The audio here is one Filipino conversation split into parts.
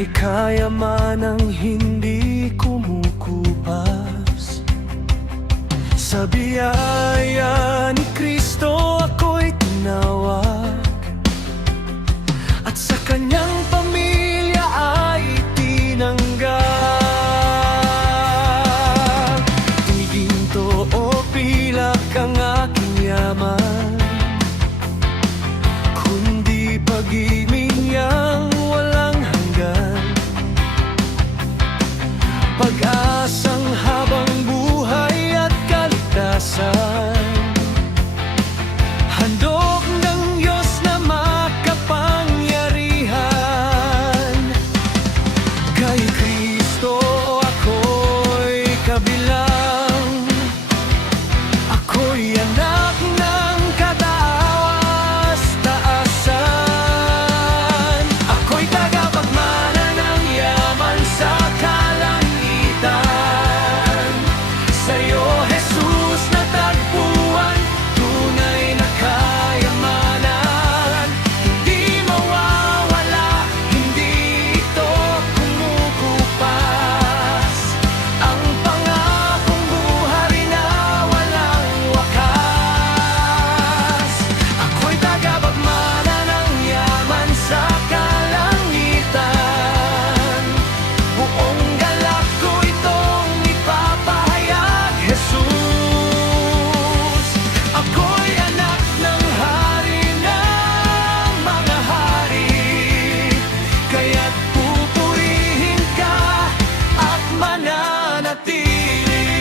May kayamanang hindi kumukupas. Sa biyaya ni Kristo ako'y tinawag, at sa kanyang pamilya ay tinanggap. Di ginto o pilak ang aking yaman, kundi pag-ibig niyang walang hanggan. Pag-asang habang buhay at kaligtasan, handog ng Diyos na makapangyarihan. Kay Kristo ako'y kabilang, ako'y anak ng kataas-taasan. Ako'y tagapagmana ng yaman sa kalangitan. Sa'yo, Jesus, natagpuan tunay na kayamanan. Hindi mawawala, hindi ito kumukupas. Ang pangakong buhay na walang wakas. Ako'y tagapagmana ng yaman sa kalangitan. Buong galak ko itong ipapahayag, Jesus. Ako'y anak ng hari ng mga hari, kaya't pupurihin ka at mananatili.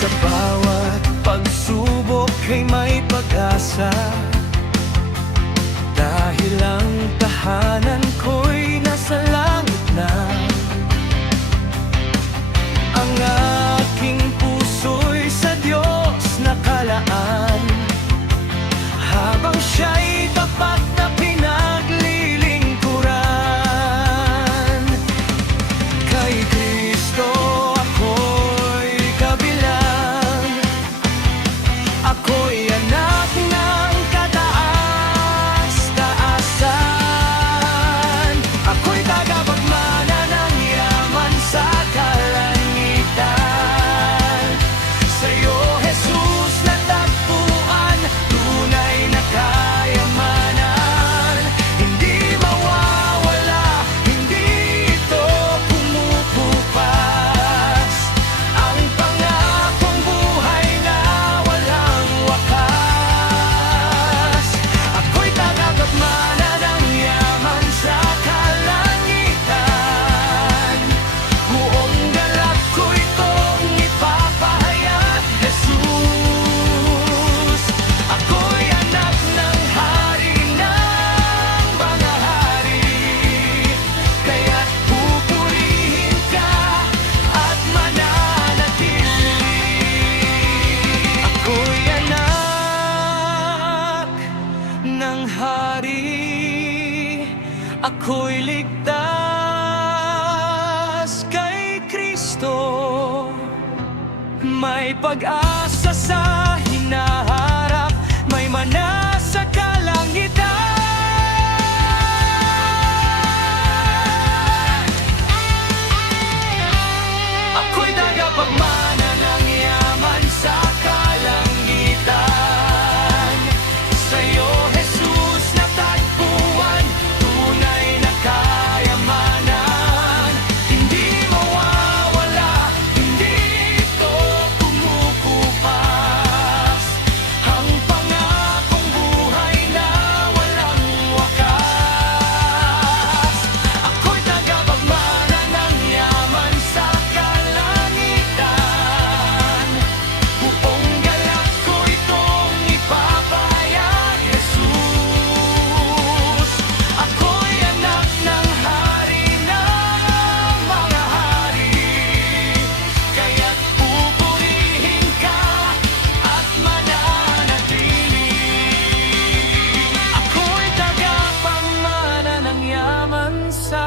Sa bawat pagsubok ay may pag-asa, dahil ang tahanan ko'y nasa langit na. Ang aking puso'y sa Diyos nakalaan, habang siya'y tapat na pinaglilingkuran. Kay Kristo ako'y kabilang, ako'y anak ng kataas-taasan. Ako'y tagapagmana ng yaman sa kalangitan. Sa'yo, Jesus, natagpuan tunay na kayamanan. Hindi mawawala, hindi ito kumukupas. Ang pangakong buhay na walang wakas. Ako'y tagapagmana ng yaman sa kalangitan. Buong galak ko itong ipapahayag, Jesus. Ako'y anak ng hari ng mga hari, kaya't pupurihin ka at mananatili. Ako'y anak ng hari, ako'y ligtas kay Kristo. May pag-asa sa hinaharap, may mana sa kalangitan. Ako'y tagapagmana ng yaman sa kalangitan. Sa'yo, Jesus, natagpuan tunay na kayamanan. Hindi mawawala, hindi ito kumukupas. Ang pangakong buhay na walang wakas. Ako'y tagapagmana ng yaman sa kalangitan. Buong galak ko itong ipapahayag, Jesus. Ako'y anak ng hari ng mga hari, kaya't pupurihin ka at mananatili. Ako'y tagapagmana ng yaman sa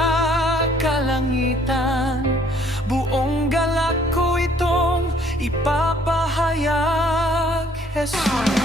kalangitan. Buong galak ko itong ipapahayag, Jesus.